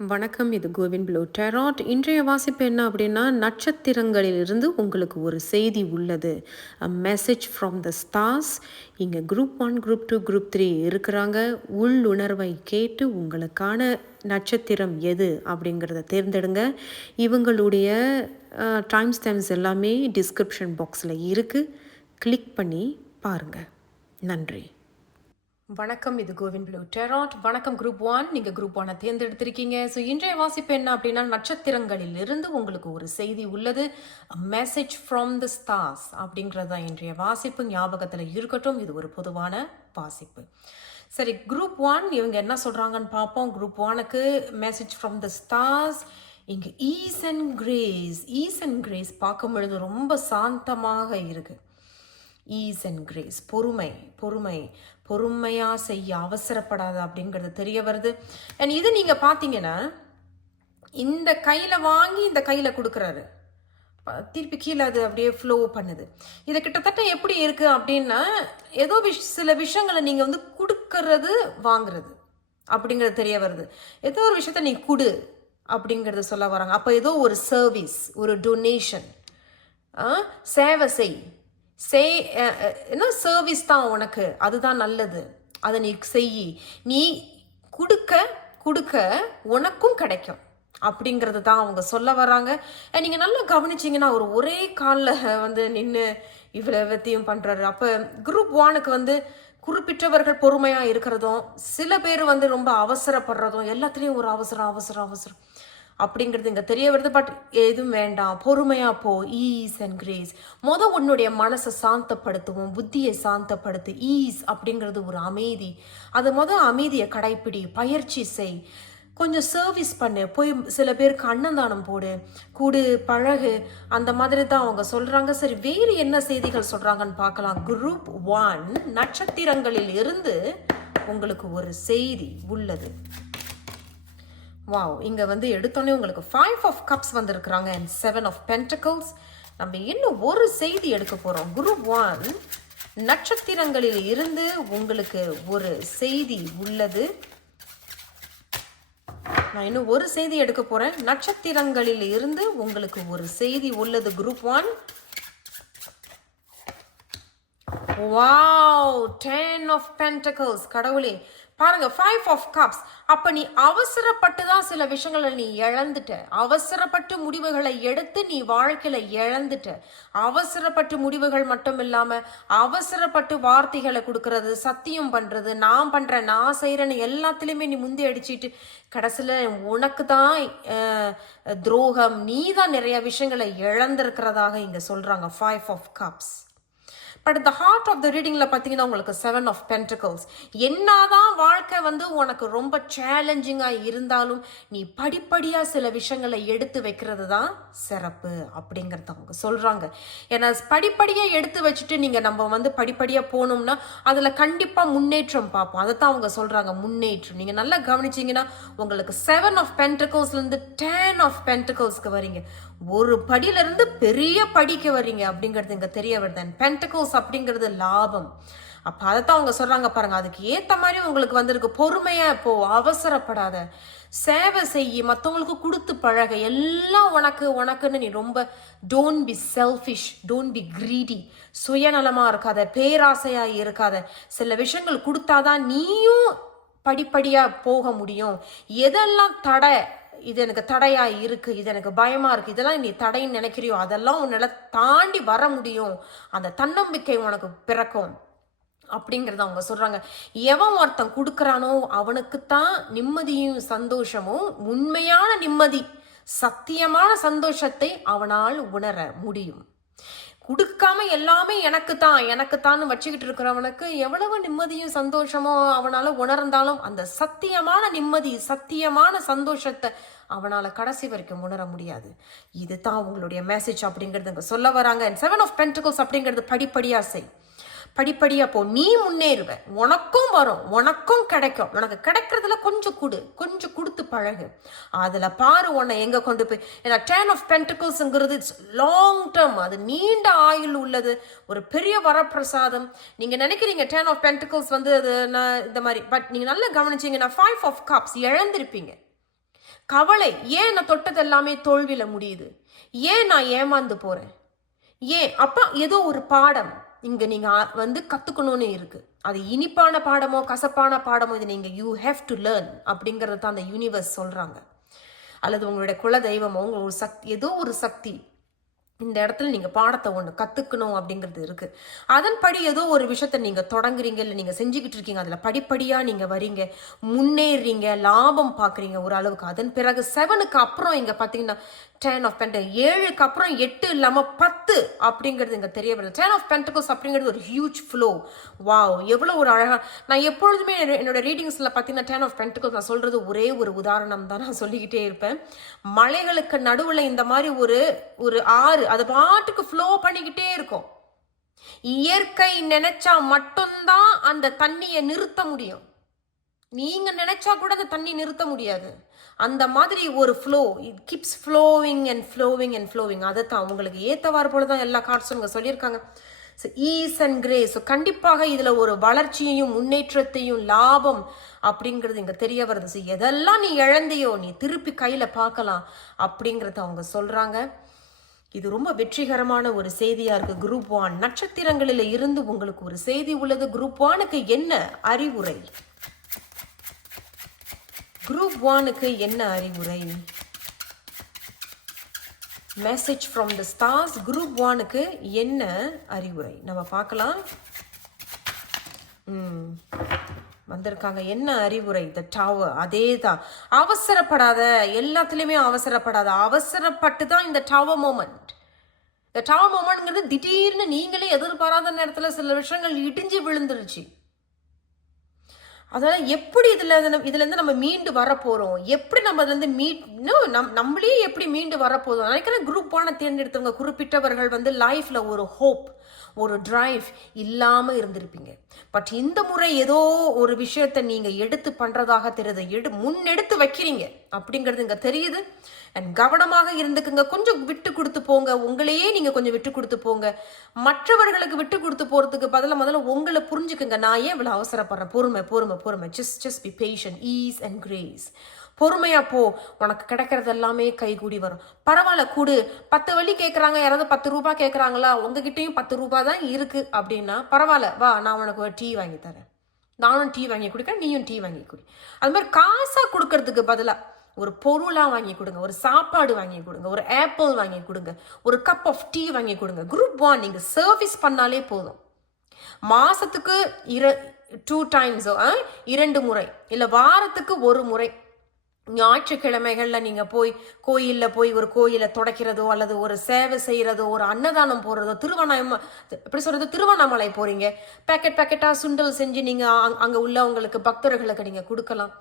வணக்கம். இது CoWIN blue tarot. இன்றைய வாசிப்பு என்ன அப்படின்னா, நட்சத்திரங்களிலிருந்து உங்களுக்கு ஒரு செய்தி உள்ளது. அ மெசேஜ் ஃப்ரம் த ஸ்டார்ஸ். இங்கே குரூப் 1, குரூப் 2, குரூப் 3 இருக்கிறாங்க. உள்ளுணர்வை கேட்டு உங்களுக்கான நட்சத்திரம் எது அப்படிங்கிறத தேர்ந்தெடுங்க. இவங்களுடைய டைம் ஸ்டாம்ப்ஸ் எல்லாமே டிஸ்கிரிப்ஷன் பாக்ஸில் இருக்குது. கிளிக் பண்ணி பாருங்கள். நன்றி. வணக்கம். இது கோவின் ப்ளூ டெராட். வணக்கம் குரூப் 1. நீங்கள் குரூப் 1 தேர்ந்தெடுத்திருக்கீங்க. ஸோ இன்றைய வாசிப்பு என்ன அப்படின்னா, நட்சத்திரங்களில் இருந்து உங்களுக்கு ஒரு செய்தி உள்ளது. மெசேஜ் ஃப்ரம் த ஸ்டார்ஸ் அப்படிங்கிறது தான் இன்றைய வாசிப்பு. ஞாபகத்தில் இருக்கட்டும், இது ஒரு பொதுவான வாசிப்பு. சரி, குரூப் 1 இவங்க என்ன சொல்கிறாங்கன்னு பார்ப்போம். குரூப் 1க்கு மெசேஜ் ஃப்ரம் த ஸ்டார்ஸ். இங்கே ஈஸ் அண்ட் கிரேஸ் பார்க்கும் பொழுது ரொம்ப சாந்தமாக இருக்குது. ஈஸ் அண்ட் கிரேஸ், பொறுமையாக செய்ய அவசரப்படாத அப்படிங்கிறது தெரிய வருது. அண்ட் இது நீங்கள் பார்த்தீங்கன்னா, இந்த கையில் வாங்கி இந்த கையில் கொடுக்குறாரு, திருப்பி கீழே அது அப்படியே ஃப்ளோ பண்ணுது. இது கிட்டத்தட்ட எப்படி இருக்குது அப்படின்னா, ஏதோ சில விஷயங்களை நீங்கள் வந்து கொடுக்கறது வாங்குறது அப்படிங்கிறது தெரிய வருது. ஏதோ ஒரு விஷயத்த நீ கொடு அப்படிங்கிறத சொல்ல வராங்க. அப்போ ஏதோ ஒரு சர்வீஸ், ஒரு டொனேஷன், சேவை என்ன சர்வீஸ் தான் உனக்கு, அதுதான் நல்லது, அதை நீ செய், நீ கொடுக்க உனக்கும் கிடைக்கும் அப்படிங்கிறது தான் அவங்க சொல்ல வராங்க. நீங்கள் நல்லா கவனிச்சிங்கன்னா, ஒரே காலில் வந்து நின்று இவ்வளோ வெத்தியும் பண்ணுறாரு. அப்போ குரூப் 1க்கு வந்து குறிப்பிட்டவர்கள் பொறுமையாக இருக்கிறதும், சில பேர் வந்து ரொம்ப அவசரப்படுறதும், எல்லாத்துலேயும் ஒரு அவசரம் அப்படிங்கிறது இங்கே தெரிய வருது. பட் எதுவும் வேண்டாம், பொறுமையாக போ. Ease and grace. உன்னுடைய மனசை சாந்தப்படுத்துவோம், புத்தியை சாந்தப்படுத்து. ஈஸ் அப்படிங்கிறது ஒரு அமைதி. அது அமைதியை கடைப்பிடி, பயிற்சி செய், கொஞ்சம் சர்வீஸ் பண்ணு, போய் சில பேருக்கு அன்னதானம் கூடு பழகு, அந்த மாதிரி தான் அவங்க சொல்கிறாங்க. சரி, வேறு என்ன செய்திகள் சொல்கிறாங்கன்னு பார்க்கலாம். குரூப் 1 நட்சத்திரங்களில் இருந்து உங்களுக்கு ஒரு செய்தி உள்ளது. வாவ், இங்கே வந்து எடுத்தோன்னே உங்களுக்கு 5 of cups வந்திருக்கிறாங்க அண்ட் 7 of pentacles. நம்ம இன்னும் ஒரு செய்தி எடுக்க போகிறோம். குரூப் 1 நட்சத்திரங்களில் இருந்து உங்களுக்கு ஒரு செய்தி உள்ளது. நான் இன்னும் ஒரு செய்தி எடுக்க போகிறேன். நட்சத்திரங்களில் இருந்து உங்களுக்கு ஒரு செய்தி உள்ளது. குரூப் 1. Wow, 10 of pentacles. கடவுளே பாருங்க, 5 of cups. அப்ப நீ அவசரப்பட்டு தான் சில விஷயங்களை நீ இழந்துட்ட. அவசரப்பட்டு முடிவுகளை எடுத்து நீ வாழ்க்கையில இழந்துட்ட. அவசரப்பட்டு முடிவுகள் மட்டும் இல்லாம அவசரப்பட்டு வார்த்தைகளை கொடுக்கறது, சத்தியம் பண்றது, நான் பண்றேன், நான் செய்யறேன்னு எல்லாத்துலயுமே நீ முந்தி அடிச்சிட்டு கடைசியில உனக்கு தான் துரோகம், நீ தான் நிறைய விஷயங்களை இழந்திருக்கிறதாக இங்க சொல்றாங்க. 5 of cups. பட் இந்த ஹார்ட் ஆஃப் த ரீடிங்கில் பார்த்தீங்கன்னா உங்களுக்கு 7 of pentacles. என்னதான் வாழ்க்கை வந்து உனக்கு ரொம்ப சேலஞ்சிங்காக இருந்தாலும் நீ படிப்படியாக சில விஷயங்களை எடுத்து வைக்கிறது தான் சிறப்பு அப்படிங்கிறத அவங்க சொல்கிறாங்க. ஏன்னா படிப்படியாக எடுத்து வச்சுட்டு நம்ம வந்து படிப்படியாக போனோம்னா அதில் கண்டிப்பாக முன்னேற்றம் பார்ப்போம். அதை தான் அவங்க சொல்கிறாங்க, முன்னேற்றம். நீங்கள் நல்லா கவனிச்சிங்கன்னா உங்களுக்கு 7 of pentaclesலேருந்து 10 of pentaclesக்கு வரீங்க. ஒரு படியிலிருந்து பெரிய படிக்க வரீங்க அப்படிங்கிறது இங்கே தெரிய வருது. பென்டகல்ஸ் அப்படிங்கிறது லாபம். அப்போ அதைத்தான் அவங்க சொல்கிறாங்க பாருங்க. அதுக்கு ஏற்ற மாதிரி உங்களுக்கு வந்திருக்கு. பொறுமையாக இப்போ அவசரப்படாத, சேவை செய்ய, மற்றவங்களுக்கு கொடுத்து பழக, எல்லாம் உனக்குன்னு நீ ரொம்ப don't be selfish, don't be greedy, சுயநலமாக இருக்காத, பேராசையாக இருக்காத. சில விஷயங்கள் கொடுத்தாதான் நீயும் படிப்படியாக போக முடியும். எதெல்லாம் தடை, இது எனக்கு தடையா இருக்கு, இது எனக்கு பயமா இருக்கு, இதெல்லாம் நீ தடைன்னு நினைக்கிறியோ அதெல்லாம் உன்னால தாண்டி வர முடியும். அந்த தன்னம்பிக்கை உனக்கு பிறக்கும் அப்படிங்கிறத அவங்க சொல்றாங்க. எவன் ஒருத்தன் கொடுக்கறானோ அவனுக்குத்தான் நிம்மதியும் சந்தோஷமும், உண்மையான நிம்மதி, சத்தியமான சந்தோஷத்தை அவனால் உணர முடியும். கொடுக்காம எல்லாமே எனக்குத்தான்னு வச்சுக்கிட்டு இருக்கிறவனுக்கு எவ்வளவு நிம்மதியும் சந்தோஷமோ அவனால உணர்ந்தாலும் அந்த சத்தியமான நிம்மதி, சத்தியமான சந்தோஷத்தை அவனால கடைசி வரைக்கும் உணர முடியாது. இதுதான் உங்களுடைய மெசேஜ் அப்படிங்கிறது சொல்ல வராங்க. 7 of pentacles அப்படிங்கிறது படிப்படியா செய், படிப்படியாக போ, நீ முன்னேறுவ, உனக்கும் வரும், உனக்கும் கிடைக்கும். உனக்கு கிடைக்கிறதுல கொஞ்சம் கொடுத்து பழகு. அதில் பாரு உன்னை எங்கே கொண்டு போய். ஏன்னா 10 of pentaclesங்கிறது இட்ஸ் லாங் டேர்ம், அது நீண்ட ஆயுள் உள்ளது, ஒரு பெரிய வரப்பிரசாதம். நீங்கள் நினைக்கிறீங்க 10 of pentacles வந்து அது நான் இந்த மாதிரி, பட் நீங்கள் நல்லா கவனிச்சிங்கன்னா 5 of cups இழந்திருப்பீங்க. கவலை, ஏன் நான் தொட்டது எல்லாமே தோல்வியில முடியுது, ஏன் நான் ஏமாந்து போறேன், ஏன் அப்ப ஏதோ ஒரு பாடம் இங்க நீங்க வந்து கத்துக்கணும்னு இருக்கு. அது இனிப்பான பாடமோ கசப்பான பாடமோ இது நீங்க யூ ஹேவ் டு லேர்ன் அப்படிங்கறத தான் அந்த யூனிவர்ஸ் சொல்றாங்க. அல்லது உங்களுடைய குல தெய்வமோ ஒரு சக்தி, ஏதோ ஒரு சக்தி இந்த இடத்துல நீங்க பாடத்தை ஒன்று கத்துக்கணும் அப்படிங்கிறது இருக்கு. அதன்படி ஏதோ ஒரு விஷயத்த நீங்க தொடங்குறீங்க, இல்லை நீங்க செஞ்சுக்கிட்டு இருக்கீங்க, அதுல படிப்படியா நீங்க வரீங்க, முன்னேறீங்க, லாபம் பாக்குறீங்க ஒரு அளவுக்கு. அதன் பிறகு 7க்கு அப்புறம் இங்க பாத்தீங்கன்னா 10 of Pentacles, 7க்கு அப்புறம் 8 இல்லாம 10 அப்படிங்கிறது இங்க தெரிய வருது. 10 of Pentacles அப்படிங்கிறது ஒரு ஹியூஜ் ஃப்ளோ. வாவ், எவ்வளவு ஒரு அழகா. நான் எப்பொழுதுமே என்னோட ரீடிங்ஸ்ல பாத்தீங்கன்னா 10 of Pentacles நான் சொல்றது ஒரே ஒரு உதாரணம் தான் நான் சொல்லிக்கிட்டே இருப்பேன். மலைகளுக்கு நடுவுல இந்த மாதிரி ஒரு ஆறு அது பாட்டுக்கு ஃப்ளோ பண்ணிக்கிட்டே இருக்கும். இயற்கை நினைச்சா மட்டும்தான் அந்த தண்ணியை நிறுத்த முடியும். நீங்க நினைச்சா கூட அந்த தண்ணி நிறுத்த முடியாது. அந்த மாதிரி ஒரு flow, it keeps flowing and flowing and flowing. அதை தான் உங்களுக்கு ஏற்றவாறு போல தான் எல்லா கார்ட்ஸும் இங்கே சொல்லியிருக்காங்க. So ease and grace. So கண்டிப்பாக இதில் ஒரு வளர்ச்சியையும் முன்னேற்றத்தையும் லாபம் அப்படிங்கிறது இங்கே தெரிய வருது. ஸோ எதெல்லாம் நீ இழந்தையோ நீ திருப்பி கையில் பார்க்கலாம் அப்படிங்கிறத அவங்க சொல்கிறாங்க. இது ரொம்ப வெற்றிகரமான ஒரு செய்தியா இருக்கு. குரூப் 1 நட்சத்திரங்களில் இருந்து உங்களுக்கு ஒரு செய்தி உள்ளது. குரூப் 1க்கு என்ன அறிவுரை? குரூப் 1க்கு என்ன அறிவுரை? Message from the stars. Group 1க்கு என்ன அறிவுரை நம்ம பார்க்கலாம். வந்திருக்காங்க. என்ன அறிவுரை? த டவர். அதே தான், அவசரப்படாத, எல்லாத்துலேயுமே அவசரப்படாத. அவசரப்பட்டு தான் இந்த டவர் மோமெண்ட். இந்த டவர் மோமெண்ட்ங்கிறது திடீர்னு நீங்களே எதிர்பாராத நேரத்தில் சில விஷயங்கள் இடிஞ்சு விழுந்துருச்சு. அதனால எப்படி இதுலேருந்து நம்ம மீண்டு வரப்போகிறோம், எப்படி நம்ம அதுலேருந்து நம்மளே எப்படி மீண்டு வரப்போதும் நினைக்கிறேன். குரூப் 1 தேர்ந்தெடுத்தவங்க குறிப்பிட்டவர்கள் வந்து லைஃப்ல ஒரு ஹோப், ஒரு டிரைவ் இல்லாமல் இருந்திருப்பீங்க. பட் இந்த முறை ஏதோ ஒரு விஷயத்தை நீங்கள் எடுத்து பண்ணுறதாக தெரியுது, முன்னெடுத்து வைக்கிறீங்க அப்படிங்கிறது இங்கே தெரியுது. அண்ட் கவனமாக இருந்துக்குங்க. கொஞ்சம் விட்டு கொடுத்து போங்க. உங்களையே நீங்கள் கொஞ்சம் விட்டு கொடுத்து போங்க. மற்றவர்களுக்கு விட்டு கொடுத்து போகிறதுக்கு முதல்ல உங்களை புரிஞ்சுக்குங்க. நான் ஏன் இவ்வளோ அவசரப்படுறேன்? பொறுமை பொறுமை பொறுமை. Just be patient, ease and grace. பொறுமையா போ, உனக்கு கிடைக்கிறது எல்லாமே கைகூடி வரும். பரவாயில்ல, கூடு. 10 வழி கேட்குறாங்க, யாராவது 10 ரூபாய் கேட்குறாங்களா, உங்ககிட்டயும் 10 ரூபாய் தான் இருக்கு அப்படின்னா பரவாயில்ல, வா நான் உனக்கு ஒரு டீ வாங்கி தரேன், நானும் டீ வாங்கி குடிக்கிறேன், நீயும் டீ வாங்கி குடி. அது மாதிரி காசா கொடுக்கறதுக்கு பதிலாக ஒரு பொருளாக வாங்கி கொடுங்க, ஒரு சாப்பாடு வாங்கி கொடுங்க, ஒரு ஆப்பிள் வாங்கி கொடுங்க, ஒரு கப் ஆஃப் டீ வாங்கி கொடுங்க. குரூப் 1 நீங்கள் சர்வீஸ் பண்ணாலே போதும். மாசத்துக்கு 2 times, 2 முறை, இல்லை வாரத்துக்கு 1 முறை ஞாயிற்றுக்கிழமைகளில் நீங்கள் போய் கோயிலில் போய் ஒரு கோயிலை தொடக்கிறதோ அல்லது ஒரு சேவை செய்கிறதோ, ஒரு அன்னதானம் போடுறதோ, திருவண்ணாமலை போகிறீங்க, பேக்கெட்டாக சுண்டல் செஞ்சு நீங்கள் அங்கே உள்ளவங்களுக்கு பக்தர்களுக்கு நீங்கள் கொடுக்கலாம்.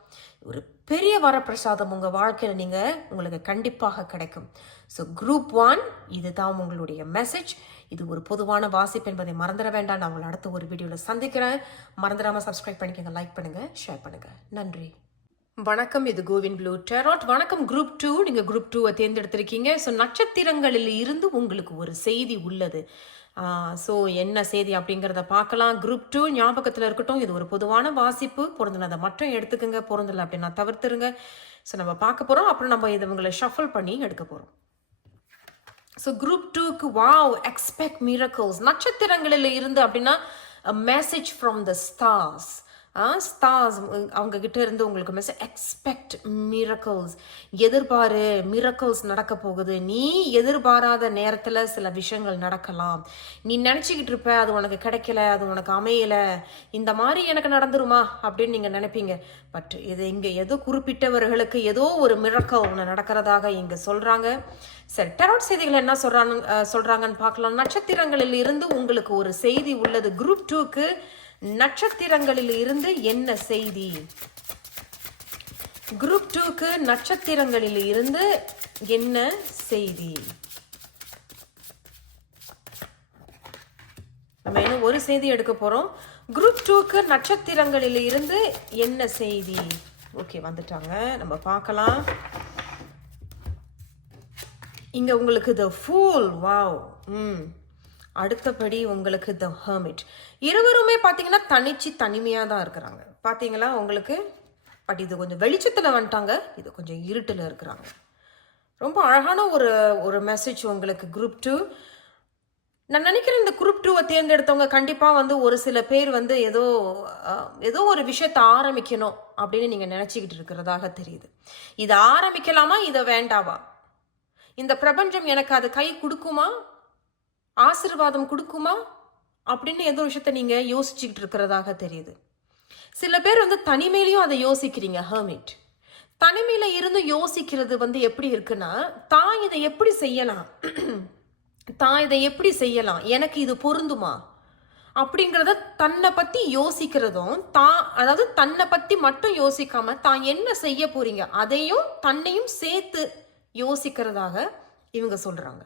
ஒரு பெரிய வரப்பிரசாதம் உங்கள் வாழ்க்கையில் உங்களுக்கு கண்டிப்பாக கிடைக்கும். ஸோ குரூப் 1 இதுதான் உங்களுடைய மெசேஜ். இது ஒரு பொதுவான வாசிப்பு என்பதை மறந்துட வேண்டாம். நான் உங்களை அடுத்த ஒரு வீடியோவில் சந்திக்கிறேன். மறந்துடாமல் சப்ஸ்கிரைப் பண்ணிக்கோங்க, லைக் பண்ணுங்கள், ஷேர் பண்ணுங்கள். நன்றி. வணக்கம், இது கோவின் ப்ளூ டேராட். வணக்கம் குரூப் 2. நீங்கள் குரூப் 2 தேர்ந்தெடுத்திருக்கீங்க. ஸோ நட்சத்திரங்களில் இருந்து உங்களுக்கு ஒரு செய்தி உள்ளது. ஸோ என்ன செய்தி அப்படிங்கிறத பார்க்கலாம். குரூப் 2 ஞாபகத்தில் இருக்கட்டும், இது ஒரு பொதுவான வாசிப்பு. பொருந்தினதை மட்டும் எடுத்துக்கோங்க, பொருந்தலை அப்படின்னா தவிர்த்துருங்க. ஸோ நம்ம பார்க்க போகிறோம், அப்புறம் நம்ம இதை உங்களை ஷஃபிள் பண்ணி எடுக்க போகிறோம். ஸோ குரூப் 2க்கு வாவ், எக்ஸ்பெக்ட் மிரக்கிள்ஸ். நட்சத்திரங்களில் இருந்து அப்படின்னா message from the stars. Stars அவங்க கிட்ட இருந்து உங்களுக்கு மெசேஜ். Expect miracles. எதிர்பாரு, மிரக்கிள்ஸ் நடக்க போகுது. நீ எதிர்பாராத நேரத்தில் சில விஷயங்கள் நடக்கலாம். நீ நினச்சிக்கிட்டு இருப்ப அது உனக்கு கிடைக்கல, அது உனக்கு அமையலை, இந்த மாதிரி எனக்கு நடந்துருமா அப்படின்னு நீங்கள் நினைப்பீங்க. பட் இது இங்கே ஏதோ குறிப்பிட்டவர்களுக்கு ஏதோ ஒரு மிரக்கல் ஒன்று நடக்கிறதாக இங்கே சொல்கிறாங்க. சரி, டெராட் செய்திகள் என்ன சொல்கிறாங்கன்னு பார்க்கலாம். நட்சத்திரங்களில் இருந்து உங்களுக்கு ஒரு செய்தி உள்ளது. குரூப் 2க்கு நட்சத்திரங்களில் இருந்து என்ன செய்தி? குரூப் 2க்கு நட்சத்திரங்களில் இருந்து என்ன செய்தி? நம்ம என்ன ஒரு செய்தி எடுக்க போறோம். குரூப் 2க்கு நட்சத்திரங்களில் இருந்து என்ன செய்தி? ஓகே, வந்துட்டாங்க, நம்ம பார்க்கலாம். இங்க உங்களுக்கு த ஃபூல். வாவ். அடுத்தபடி உங்களுக்கு த ஹெர்மிட். இருவருமே பார்த்தீங்கன்னா தனிமையாக தான் இருக்கிறாங்க. பார்த்தீங்களா உங்களுக்கு பட் இது கொஞ்சம் வெளிச்சத்தில் வந்துட்டாங்க, இது கொஞ்சம் இருட்டில் இருக்கிறாங்க. ரொம்ப அழகான ஒரு ஒரு மெசேஜ் உங்களுக்கு குரூப் 2. நான் நினைக்கிறேன் இந்த குரூப் 2வை தேர்ந்தெடுத்தவங்க கண்டிப்பாக வந்து ஒரு சில பேர் வந்து ஏதோ ஒரு விஷயத்தை ஆரம்பிக்கணும் அப்படின்னு நீங்கள் நினச்சிக்கிட்டு இருக்கிறதாக தெரியுது. இதை ஆரம்பிக்கலாமா, இதை வேண்டாவா, இந்த பிரபஞ்சம் எனக்கு அது கை கொடுக்குமா, ஆசீர்வாதம் கொடுக்குமா அப்படின்னு ஏதோ விஷயத்த நீங்கள் யோசிச்சுக்கிட்டு இருக்கிறதாக தெரியுது. சில பேர் வந்து தனிமையிலையும் அதை யோசிக்கிறீங்க. ஹெர்மிட் தனிமையில இருந்து யோசிக்கிறது வந்து எப்படி இருக்குன்னா, தான் இதை எப்படி செய்யலாம், தான் இதை எப்படி செய்யலாம், எனக்கு இது பொருந்துமா அப்படிங்கிறத தன்னை பத்தி யோசிக்கிறதும், அதாவது தன்னை பத்தி மட்டும் யோசிக்காம தான் என்ன செய்ய போறீங்க அதையும் தன்னையும் சேர்த்து யோசிக்கிறதாக இவங்க சொல்றாங்க.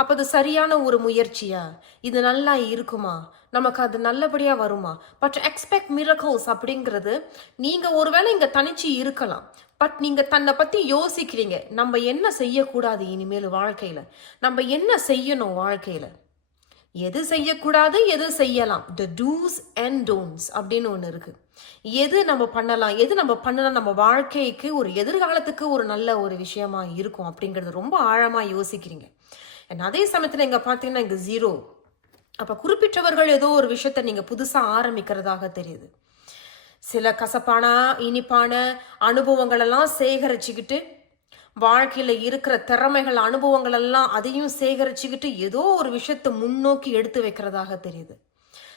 அப்போ அது சரியான ஒரு முயற்சியா, இது நல்லா இருக்குமா, நமக்கு அது நல்லபடியா வருமா? பட் எக்ஸ்பெக்ட் மிரக்கல்ஸ் அப்படிங்கிறது, நீங்க ஒருவேளை இங்க தனிச்சு இருக்கலாம், பட் நீங்க தன்னை பத்தி யோசிக்கிறீங்க. நம்ம என்ன செய்யக்கூடாது இனிமேல் வாழ்க்கையில, நம்ம என்ன செய்யணும் வாழ்க்கையில, எது செய்யக்கூடாது எது செய்யலாம், த டூஸ் அண்ட் டோன்ட்ஸ் அப்படின்னு ஒன்று இருக்கு. எது நம்ம பண்ணலாம், எது நம்ம பண்ணலாம், நம்ம வாழ்க்கைக்கு ஒரு எதிர்காலத்துக்கு ஒரு நல்ல ஒரு விஷயமா இருக்கும் அப்படிங்கிறது ரொம்ப ஆழமா யோசிக்கிறீங்க. அதே சமயத்தில் இங்கே பார்த்தீங்கன்னா இங்கே 0. அப்போ குறிப்பிட்டவர்கள் ஏதோ ஒரு விஷயத்த நீங்கள் புதுசாக ஆரம்பிக்கிறதாக தெரியுது. சில கசப்பான இனிப்பான அனுபவங்கள் எல்லாம் சேகரிச்சுக்கிட்டு, வாழ்க்கையில் இருக்கிற திறமைகள் அனுபவங்கள் எல்லாம் அதையும் சேகரிச்சுக்கிட்டு ஏதோ ஒரு விஷயத்தை முன்னோக்கி எடுத்து வைக்கிறதாக தெரியுது.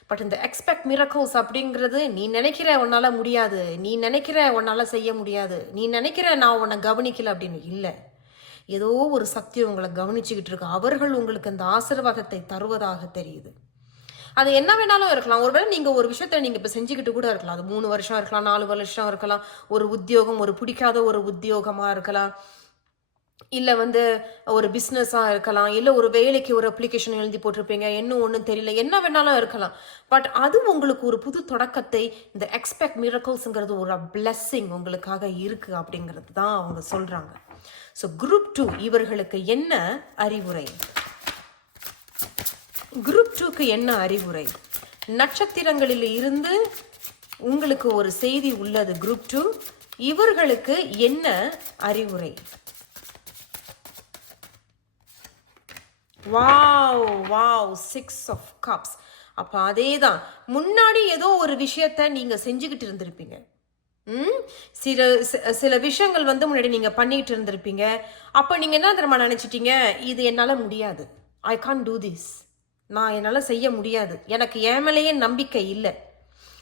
பட் இந்த எக்ஸ்பெக்ட் மிரக்கல்ஸ் அப்படிங்கிறது, நீ நினைக்கிற உன்னால் முடியாது, நீ நினைக்கிற உன்னால் செய்ய முடியாது, நீ நினைக்கிற நான் உன்னை கவனிக்கல அப்படின்னு இல்லை. ஏதோ ஒரு சக்தி உங்களை கவனிச்சுக்கிட்டு இருக்கு. அவர்கள் உங்களுக்கு அந்த ஆசீர்வாதத்தை தருவதாக தெரியுது. அது என்ன வேணாலும் இருக்கலாம். ஒருவேளை நீங்கள் ஒரு விஷயத்த நீங்கள் இப்போ செஞ்சுக்கிட்டு கூட இருக்கலாம். அது 3 வருஷம் இருக்கலாம், 4 வருஷம் இருக்கலாம். ஒரு உத்தியோகம், ஒரு பிடிக்காத ஒரு உத்தியோகமாக இருக்கலாம், இல்லை வந்து ஒரு பிஸ்னஸாக இருக்கலாம், இல்லை ஒரு வேலைக்கு ஒரு அப்ளிகேஷன் எழுதி போட்டிருப்பீங்க, இன்னும் ஒன்றும் தெரியல, என்ன வேணாலும் இருக்கலாம். பட் அது உங்களுக்கு ஒரு புது தொடக்கத்தை, இந்த எக்ஸ்பெக்ட் மிரக்கல்ஸுங்கிறது ஒரு பிளெஸ்ஸிங் உங்களுக்காக இருக்குது அப்படிங்கிறது தான் அவங்க சொல்கிறாங்க. ஸோ குரூப் 2 இவர்களுக்கு என்ன அறிவுரை? குரூப் 2க்கு என்ன அறிவுரை? நட்சத்திரங்களில் இருந்து உங்களுக்கு ஒரு செய்தி உள்ளது. குரூப் 2 இவர்களுக்கு என்ன அறிவுரை? Wow wow 6 of cups. அப்போ அதே தான், முன்னாடி ஏதோ ஒரு விஷயத்த நீங்கள் செஞ்சுக்கிட்டு இருந்திருப்பீங்க. சில விஷயங்கள் வந்து முன்னாடி நீங்கள் பண்ணிட்டு இருந்திருப்பீங்க. அப்போ நீங்கள் என்ன தெரியுமா நினச்சிட்டீங்க, இது என்னால் முடியாது, ஐ கான்ட் டூ திஸ், நான் என்னால் செய்ய முடியாது, எனக்கு என் மேலேயே நம்பிக்கை இல்லை.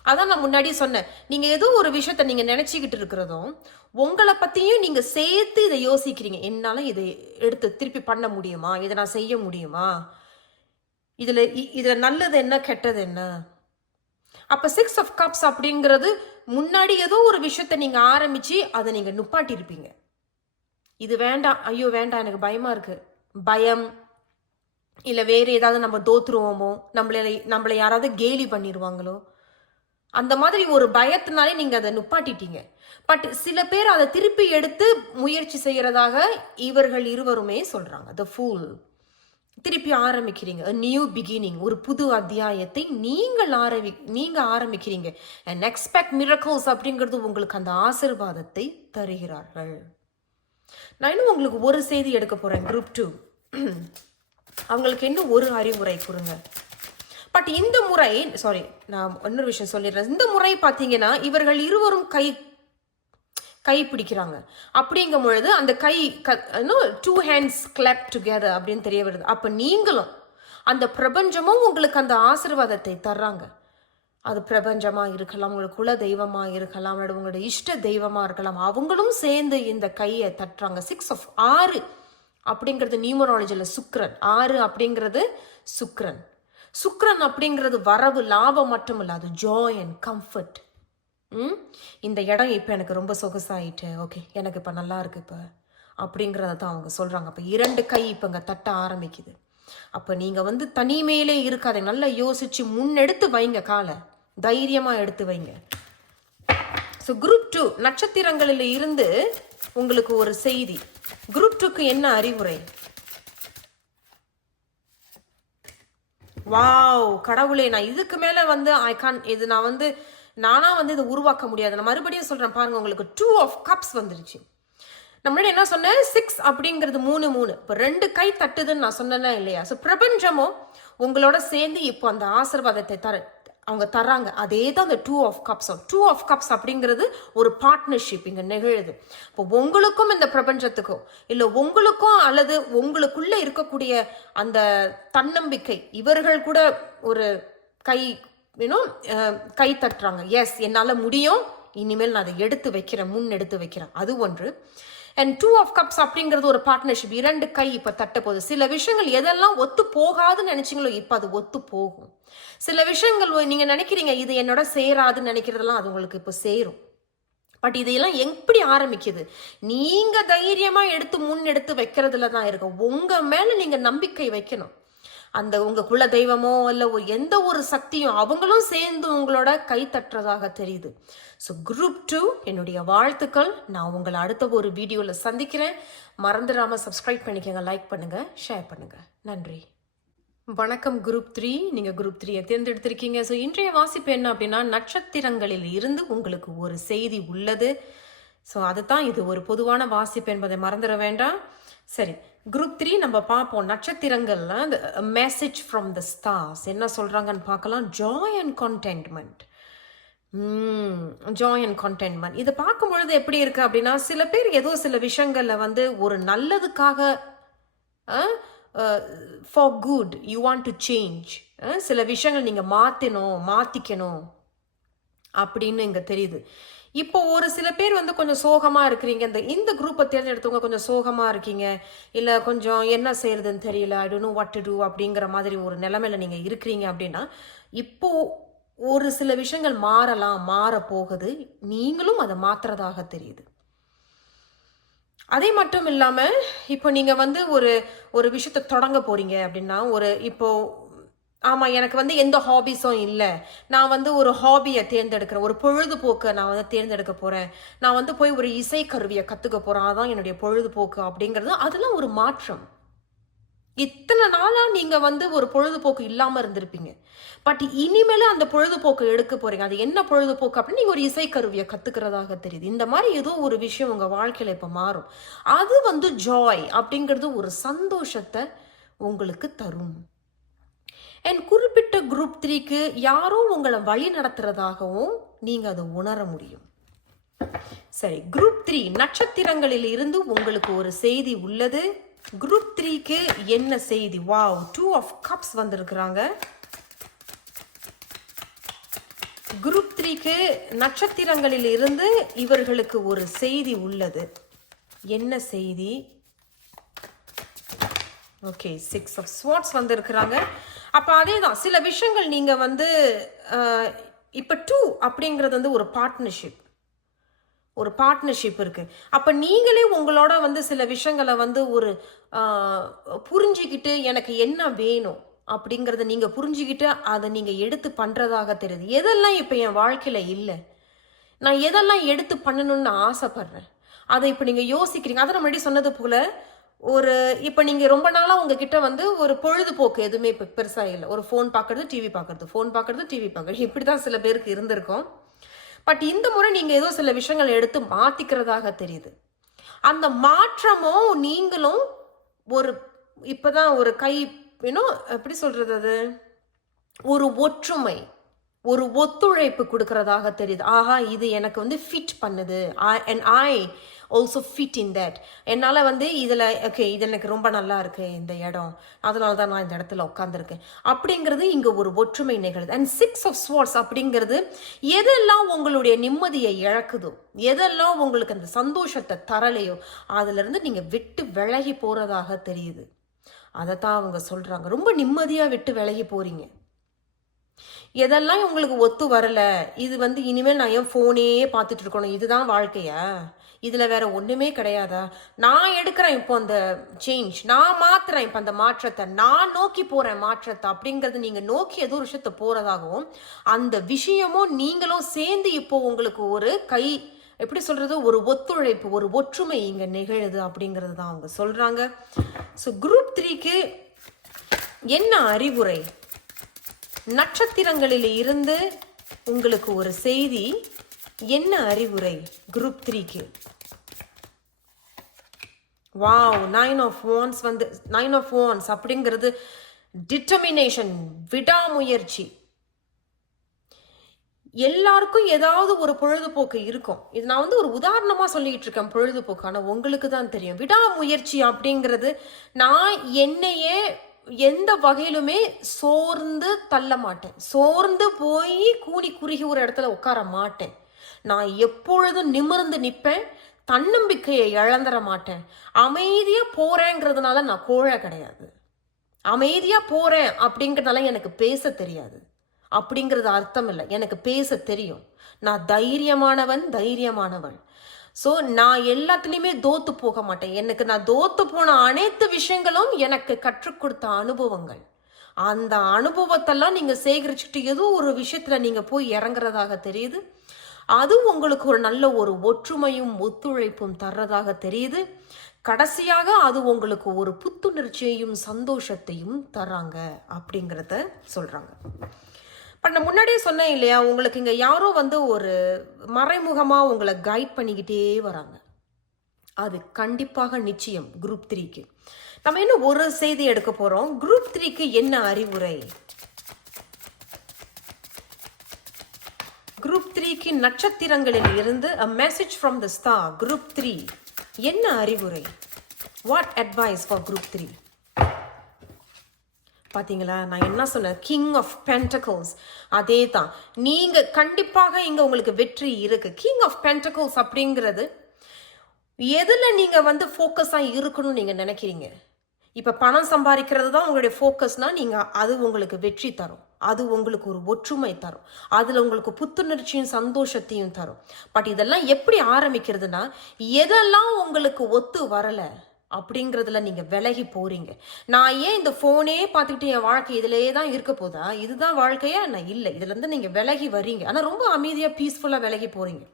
அதான் நான் முன்னாடி சொன்னேன், நீங்கள் ஏதோ ஒரு விஷயத்த நீங்கள் நினச்சிக்கிட்டு இருக்கிறதும் உங்களை பற்றியும் நீங்கள் சேர்த்து இதை யோசிக்கிறீங்க. என்னால் இதை எடுத்து திருப்பி பண்ண முடியுமா, இதை நான் செய்ய முடியுமா, இதில் நல்லது என்ன கெட்டது என்ன. அப்போ 6 of cups அப்படிங்கிறது, முன்னாடி ஏதோ ஒரு விஷயத்த நீங்கள் ஆரம்பித்து அதை நீங்கள் நுப்பாட்டியிருப்பீங்க. இது வேண்டாம், ஐயோ வேண்டாம், எனக்கு பயமாக இருக்குது, பயம், இல்லை வேறு ஏதாவது நம்ம தோத்துருவோமோ, நம்மளை யாராவது கேலி பண்ணிடுவாங்களோ, அந்த மாதிரி ஒரு பயத்தினாலே நீங்கள் அதை நுப்பாட்டிட்டீங்க. பட் சில பேர் அதை திருப்பி எடுத்து முயற்சி செய்கிறதாக இவர்கள் இருவருமே சொல்கிறாங்க. த ஃபூல், திருப்பி ஆரம்பிக்கிறீங்க, நியூ பிகினிங், ஒரு புது அத்தியாயத்தை நீங்கள் ஆரம்பிக்கிறீங்க. அண்ட் எக்ஸ்பெக்ட் மிரக்கல்ஸ் அப்படிங்கிறது உங்களுக்கு அந்த ஆசீர்வாதத்தை தருகிறார்கள். நான் இன்னும் உங்களுக்கு ஒரு செய்தி எடுக்க போகிறேன். குரூப் 2 அவங்களுக்கு இன்னும் ஒரு அறிவுரை கொடுங்க. பட் இந்த முறை, சாரி நான் இன்னொரு விஷயம் சொல்லிடுறேன், இந்த முறை பார்த்தீங்கன்னா இவர்கள் இருவரும் கை பிடிக்கிறாங்க. அப்படிங்கும் பொழுது அந்த கை 2 hands clap together அப்படின்னு தெரிய வருது. அப்போ நீங்களும் அந்த பிரபஞ்சமும் உங்களுக்கு அந்த ஆசீர்வாதத்தை தர்றாங்க. அது பிரபஞ்சமாக இருக்கலாம், உங்களுக்கு குல தெய்வமாக இருக்கலாம், உங்களோட இஷ்ட தெய்வமாக இருக்கலாம், அவங்களும் சேர்ந்து இந்த கையை தட்டுறாங்க. 6 of 6 அப்படிங்கிறது நியூமராலஜியில் சுக்கிரன். 6 அப்படிங்கிறது சுக்கிரன். சுக்கிரன் அப்படிங்கிறது வரவு, லாபம் மட்டும் இல்லை, அது ஜாய் அண்ட் கம்ஃபர்ட். இந்த இடம் இப்போ எனக்கு ரொம்ப சொகுசாயிட்டு, ஓகே எனக்கு இப்போ நல்லா இருக்கு இப்போ அப்படிங்கிறத தான் அவங்க சொல்கிறாங்க. அப்போ 2 கை இப்போ இங்கே தட்ட ஆரம்பிக்குது. அப்போ நீங்கள் வந்து தனிமையிலே இருக்காத, நல்லா யோசித்து முன்னெடுத்து வைங்க, காலை தைரியமாக எடுத்து வைங்க. ஸோ குரூப் 2 நட்சத்திரங்களில் இருந்து உங்களுக்கு ஒரு செய்தி. குரூப் 2க்கு என்ன அறிவுரை? வாவ் கடவுளே, நான் இதுக்கு மேலே வந்து இது நான் வந்து நானா வந்து இதை உருவாக்க முடியாது. நான் மறுபடியும் சொல்றேன் பாருங்க, உங்களுக்கு 2 of cups வந்துருச்சு. நம்மளோட என்ன சொன்னேன், 6 அப்படிங்கிறது 3 இப்போ 2 கை தட்டுதுன்னு நான் சொன்னேன்னா இல்லையா? ஸோ பிரபஞ்சமும் உங்களோட சேர்ந்து இப்போ அந்த ஆசீர்வாதத்தை அவங்க தராங்க. அதே தான் அந்த 2 of cups. 2 of cups அப்படிங்கிறது ஒரு பார்ட்னர்ஷிப் இங்க நிகழுது. இப்போ உங்களுக்கும் இந்த பிரபஞ்சத்துக்கும், இல்லை உங்களுக்கும் அல்லது உங்களுக்குள்ள இருக்கக்கூடிய அந்த தன்னம்பிக்கை, இவர்கள் கூட ஒரு கை கை தட்டுறாங்க. எஸ், என்னால முடியும், இனிமேல் நான் அதை எடுத்து வைக்கிறேன், முன் எடுத்து வைக்கிறேன். அது ஒன்று. அண்ட் 2 of cups அப்படிங்கிறது ஒரு பார்ட்னர்ஷிப். 2 கை இப்ப தட்ட போகுது. சில விஷயங்கள் எதெல்லாம் ஒத்து போகாதுன்னு நினைச்சீங்களோ இப்ப அது ஒத்து போகும். சில விஷயங்கள் நீங்க நினைக்கிறீங்க இது என்னோட சேராதுன்னு நினைக்கிறதெல்லாம் அது உங்களுக்கு இப்ப சேரும். பட் இதையெல்லாம் எப்படி ஆரம்பிக்குது? நீங்க தைரியமா முன் எடுத்து வைக்கிறதுல தான் இருக்கு. உங்க மேல நீங்க நம்பிக்கை வைக்கணும். அந்த உங்க குல தெய்வமோ இல்ல எந்த ஒரு சக்தியும் அவங்களும் சேர்ந்து உங்களோட கை தட்டுறதாக தெரியுது. ஸோ குரூப் 2 என்னுடைய வாழ்த்துக்கள். நான் உங்களை அடுத்த ஒரு வீடியோவில் சந்திக்கிறேன். மறந்துடாம சப்ஸ்கிரைப் பண்ணிக்கோங்க, லைக் பண்ணுங்க, ஷேர் பண்ணுங்க. நன்றி. வணக்கம் குரூப் 3. நீங்க குரூப் 3 தேர்ந்தெடுத்திருக்கீங்க. ஸோ இன்றைய வாசிப்பு என்ன அப்படின்னா, நட்சத்திரங்களில் இருந்து உங்களுக்கு ஒரு செய்தி உள்ளது. ஸோ அதுதான் இது ஒரு பொதுவான வாசிப்பு என்பதை மறந்துட வேண்டாம். சரி, குரூப் 3 நம்ம பார்ப்போம். நட்சத்திரங்கள்ல அந்த மெசேஜ் ஃப்ரம் த ஸ்டார்ஸ் என்ன சொல்றாங்கன்னு பார்க்கலாம். Joy and contentment. Joy and contentment இதை பார்க்கும் பொழுது எப்படி இருக்கு அப்படின்னா, சில பேர் ஏதோ சில விஷயங்கள்ல வந்து ஒரு நல்லதுக்காக for good you want to change, சில விஷயங்கள் நீங்க மாத்திக்கணும் அப்படின்னு இங்க தெரியுது. இப்போ ஒரு சில பேர் வந்து கொஞ்சம் சோகமா இருக்கிறீங்க. இந்த குரூப்பை தேர்ந்தெடுத்தவங்க கொஞ்சம் சோகமா இருக்கீங்க, இல்ல கொஞ்சம் என்ன செய்யறதுன்னு தெரியல, I don't know what to to அப்படிங்கிற மாதிரி ஒரு நிலைமையில நீங்க இருக்கிறீங்க அப்படின்னா, இப்போ ஒரு சில விஷயங்கள் மாற போகுது. நீங்களும் அதை மாத்துறதாக தெரியுது. அதே மட்டும் இல்லாம இப்போ நீங்க வந்து ஒரு விஷயத்தை தொடங்க போறீங்க அப்படின்னா, இப்போ ஆமாம், எனக்கு வந்து எந்த ஹாபிஸும் இல்லை, நான் வந்து ஒரு ஹாபியை தேர்ந்தெடுக்கிறேன், ஒரு பொழுதுபோக்கை நான் வந்து தேர்ந்தெடுக்க போகிறேன், நான் வந்து போய் ஒரு இசை கருவியை கற்றுக்க போகிறேன், அதான் என்னுடைய பொழுதுபோக்கு அப்படிங்கிறது. அதெல்லாம் ஒரு மாற்றம். இத்தனை நாளாக நீங்கள் வந்து ஒரு பொழுதுபோக்கு இல்லாமல் இருந்திருப்பீங்க. பட் இனிமேல் அந்த பொழுதுபோக்கு எடுக்க போகிறீங்க. அது என்ன பொழுதுபோக்கு அப்படின்னு நீங்கள் ஒரு இசை கருவியை கற்றுக்கிறதாக தெரியுது. இந்த மாதிரி ஏதோ ஒரு விஷயம் உங்கள் வாழ்க்கையில் இப்போ மாறும். அது வந்து ஜாய் அப்படிங்கிறது ஒரு சந்தோஷத்தை உங்களுக்கு தரும். அண்ட் குறிப்பிட்ட குரூப் 3க்கு யாரோ உங்களை வழி நடத்துறதாகவும் நீங்க அதை உணர முடியும். சரி, குரூப் 3 நட்சத்திரங்களில் இருந்து உங்களுக்கு ஒரு செய்தி உள்ளது. குரூப் 3க்கு என்ன செய்தி? வாவ், 2 of cups வந்திருக்கிறாங்க. குரூப் 3க்கு நட்சத்திரங்களில் இருந்து இவர்களுக்கு ஒரு செய்தி உள்ளது. என்ன செய்தி? ஓகே, 6 of swords வந்திருக்கிறாங்க. அப்போ அதே தான், சில விஷயங்கள் நீங்கள் வந்து இப்போ 2 அப்படிங்கிறது வந்து ஒரு பார்ட்னர்ஷிப் இருக்கு. அப்போ நீங்களே உங்களோட வந்து சில விஷயங்களை வந்து புரிஞ்சுக்கிட்டு எனக்கு என்ன வேணும் அப்படிங்கிறத நீங்கள் புரிஞ்சுக்கிட்டு அதை நீங்கள் எடுத்து பண்ணுறதாக தெரியுது. எதெல்லாம் இப்போ என் வாழ்க்கையில் இல்லை, நான் எதெல்லாம் எடுத்து பண்ணணும்னு ஆசைப்படுறேன், அதை இப்போ நீங்கள் யோசிக்கிறீங்க. அதை முன்னாடி சொன்னது போல் இப்போ நீங்கள் ரொம்ப நாளாக உங்ககிட்ட வந்து ஒரு பொழுதுபோக்கு எதுவுமே இப்போ பெருசாக இல்லை. ஒரு ஃபோன் பார்க்கறது, டிவி பார்க்கறது, இப்படி தான் சில பேருக்கு இருந்திருக்கும். பட் இந்த முறை நீங்கள் ஏதோ சில விஷயங்கள் எடுத்து மாற்றிக்கிறதாக தெரியுது. அந்த மாற்றமும் நீங்களும் இப்போதான் ஒரு கை எப்படி சொல்கிறது, அது ஒரு ஒற்றுமை, ஒரு ஒத்துழைப்பு கொடுக்கறதாக தெரியுது. ஆஹா, இது எனக்கு வந்து ஃபிட் பண்ணுது, and I also fit in that. என்னால் வந்து இதில் ஓகே, இது எனக்கு ரொம்ப நல்லா இருக்கு இந்த இடம், அதனால தான் நான் இந்த இடத்துல உட்காந்துருக்கேன் அப்படிங்கிறது இங்கே ஒரு ஒற்றுமை நிகழுது. அண்ட் 6 of swords அப்படிங்கிறது எதெல்லாம் உங்களுடைய நிம்மதியை இழக்குதோ, எதெல்லாம் உங்களுக்கு அந்த சந்தோஷத்தை தரலையோ, அதிலிருந்து நீங்கள் விட்டு விலகி போகிறதாக தெரியுது. அதைத்தான் அவங்க சொல்கிறாங்க. ரொம்ப நிம்மதியாக விட்டு விலகி போகிறீங்க. எதெல்லாம் உங்களுக்கு ஒத்து வரல, இது வந்து இனிமேல் நான் ஏன் ஃபோனே பார்த்துட்டு இருக்கணும், இதுதான் வாழ்க்கையா, இதில் வேற ஒன்றுமே கிடையாதா, நான் எடுக்கிறேன் இப்போ அந்த சேஞ்ச், நான் மாத்துறேன் இப்போ அந்த மாற்றத்தை, நான் நோக்கி போகிறேன் மாற்றத்தை அப்படிங்கிறது நீங்கள் நோக்கி ஏதோ ஒரு விஷயத்தை போகிறதாகவும், அந்த விஷயமும் நீங்களும் சேர்ந்து இப்போ உங்களுக்கு ஒரு எப்படி சொல்கிறது, ஒரு ஒத்துழைப்பு, ஒரு ஒற்றுமை இங்கே நிகழுது அப்படிங்கிறது தான் அவங்க சொல்கிறாங்க. ஸோ குரூப் 3க்கு என்ன அறிவுரை? நட்சத்திரங்களில் இருந்து உங்களுக்கு ஒரு செய்தி. என்ன அறிவுரை குரூப் 3க்கு? வாவ், 9 ஆஃப் வான்ஸ் வந்து 9 ஆஃப் வான்ஸ் அப்படிங்கிறது டிட்டர்மினேஷன், விடாமுயற்சி. எல்லாருக்கும் ஏதாவது ஒரு பொழுதுபோக்கு இருக்கும். இது நான் வந்து ஒரு உதாரணமா சொல்லிட்டு இருக்கேன் பொழுதுபோக்கு. ஆனா உங்களுக்கு தான் தெரியும் விடாமுயற்சி அப்படிங்கிறது. நான் என்னையே எந்த வகையிலுமே சோர்ந்து தள்ள மாட்டேன். சோர்ந்து போய் கூனி குறுகி ஒரு இடத்துல உட்கார மாட்டேன். நான் எப்பொழுதும் நிமிர்ந்து நிற்பேன். தன்னம்பிக்கையை இழந்துட மாட்டேன். அமைதியா போறேங்கிறதுனால நான் கோழை கிடையாது. அமைதியா போறேன் அப்படிங்கிறதுனால எனக்கு பேச தெரியாது அப்படிங்கிறது அர்த்தம் இல்லை. எனக்கு பேச தெரியும். நான் தைரியமானவள். ஸோ நான் எல்லாத்துலேயுமே தோத்து போக மாட்டேன். நான் தோத்து போன அனைத்து விஷயங்களும் எனக்கு கற்றுக் கொடுத்த அனுபவங்கள். அந்த அனுபவத்தெல்லாம் நீங்கள் சேகரிச்சுட்டு ஏதோ ஒரு விஷயத்தில் நீங்கள் போய் இறங்குறதாக தெரியுது. அது உங்களுக்கு ஒரு நல்ல ஒரு ஒற்றுமையும் ஒத்துழைப்பும் தர்றதாக தெரியுது. கடைசியாக அது உங்களுக்கு ஒரு புத்துணர்ச்சியையும் சந்தோஷத்தையும் தர்றாங்க அப்படிங்கிறத சொல்கிறாங்க. பட் நான் முன்னாடியே சொன்னேன் இல்லையா, உங்களுக்கு இங்கே யாரோ வந்து ஒரு மறைமுகமாக உங்களை கைட் பண்ணிக்கிட்டே வராங்க. அது கண்டிப்பாக நிச்சயம் குரூப் 3க்கு. நம்ம இன்னும் ஒரு செய்தி எடுக்க போகிறோம். குரூப் 3க்கு என்ன அறிவுரை? குரூப் 3க்கு நட்சத்திரங்களில் இருந்து a message from the star. Group 3 என்ன அறிவுரை? What advice for group 3? பார்த்தீங்களா, நான் என்ன சொன்னேன்? King of pentacles. அதே தான். நீங்கள் கண்டிப்பாக இங்கே உங்களுக்கு வெற்றி இருக்கு. கிங் ஆஃப் பென்டக்கிள்ஸ் அப்படிங்கிறது எதில் நீங்கள் வந்து ஃபோக்கஸாக இருக்கணும்னு நீங்கள் நினைக்கிறீங்க? இப்போ பணம் சம்பாதிக்கிறது தான் உங்களுடைய ஃபோக்கஸ்னால் நீங்கள் அது உங்களுக்கு வெற்றி தரும். அது உங்களுக்கு ஒரு ஒற்றுமை தரும். அதில் உங்களுக்கு புத்துணர்ச்சியும் சந்தோஷத்தையும் தரும். பட் இதெல்லாம் எப்படி ஆரம்பிக்கிறதுனா, எதெல்லாம் உங்களுக்கு ஒத்து வரலை அப்படிங்கிறதுல நீங்கள் விலகி போகிறீங்க. நான் ஏன் இந்த ஃபோனே பார்த்துக்கிட்டு என் வாழ்க்கை இதிலே தான் இருக்க போதா, இதுதான் வாழ்க்கையா? நான் இல்லை. இதுலேருந்து நீங்கள் விலகி வரீங்க. ஆனால் ரொம்ப அமைதியாக பீஸ்ஃபுல்லாக விலகி போகிறீங்க.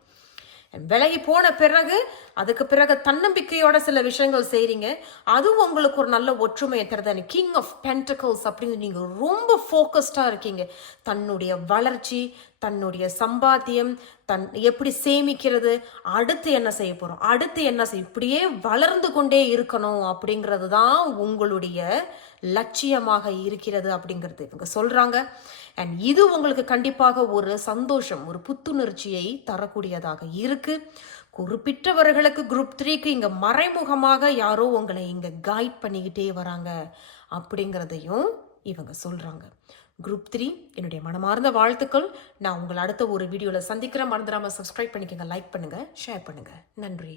விலகி போன பிறகு அதுக்கு பிறகு தன்னம்பிக்கையோட சில விஷயங்கள் செய்கிறீங்க. அது உங்களுக்கு ஒரு நல்ல ஒற்றுமையை தருது. கிங் ஆஃப் பென்டக்கிள்ஸ் அப்படின்னு நீங்கள் ரொம்ப ஃபோக்கஸ்டாக இருக்கீங்க. தன்னுடைய வளர்ச்சி, தன்னுடைய சம்பாத்தியம், எப்படி சேமிக்கிறது, அடுத்து என்ன செய்ய போகிறோம், அடுத்து என்ன செய்ய, இப்படியே வளர்ந்து கொண்டே இருக்கணும் அப்படிங்கிறது தான் உங்களுடைய லட்சியமாக இருக்கிறது அப்படிங்கிறது இவங்க சொல்கிறாங்க. அண்ட் இது உங்களுக்கு கண்டிப்பாக ஒரு சந்தோஷம், ஒரு புத்துணர்ச்சியை தரக்கூடியதாக இருக்கு. குறிப்பிட்டவர்களுக்கு குரூப் 3க்கு இங்கே மறைமுகமாக யாரோ உங்களை இங்கே கைட் பண்ணிக்கிட்டே வராங்க அப்படிங்கிறதையும் இவங்க சொல்கிறாங்க. குரூப் 3 என்னுடைய மனமார்ந்த வாழ்த்துக்கள். நான் உங்களை அடுத்த ஒரு வீடியோவில் சந்திக்கிறேன். மறந்துடாமல் சப்ஸ்கிரைப் பண்ணிக்கோங்க, லைக் பண்ணுங்கள், ஷேர் பண்ணுங்கள். நன்றி.